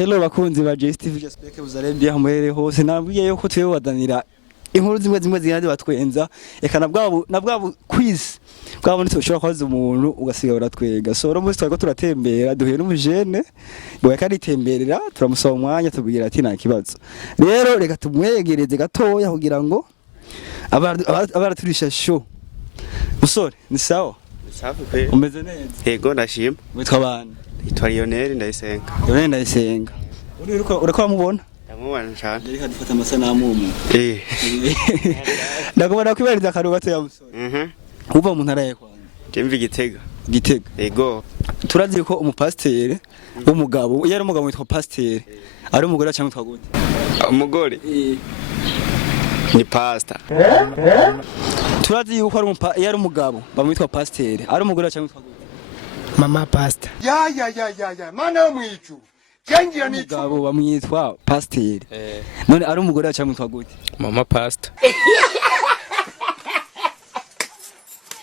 Hello bakunzi ba JSTV Jaspeke Buzarembye hamwere hose nabwiye yuko tuye wadanira inkuru zimwe zingandi batwenza eka nabwabo quiz bwabo nitushobora kwaza umuntu ugasiga uratwega so ro musi twako turatembera duhuye n'umujene boye kandi temberera turamusaba umwanya tubwira ati nta kibazo rero reka tumwegereze gatoya kugira ngo abaraturisha show musore ni sawa safi pe umeze neza yego ndashima witwa bana yitwa Lionel Ndayisenga Ndayisenga uriko mubona ndamubona cyane reka dufata amasanamu mu ndagomba kwibariza akaru gato ya musore uva mu ntara yakwa Jemvi Gitega yego turazi ko umupasiteri w'umugabo yari umugabo witwa pasiteri ari umugore cyangwa witwa gute umugore ni pastor turazi yuko yari umugabo bamwitwa pasiteri ari umugore cyangwa witwa gute mama pastor ya mana yo mwicu cengira ni umugabo bamwitwa pasiteri none ari umugore cyangwa witwa gute mama pastor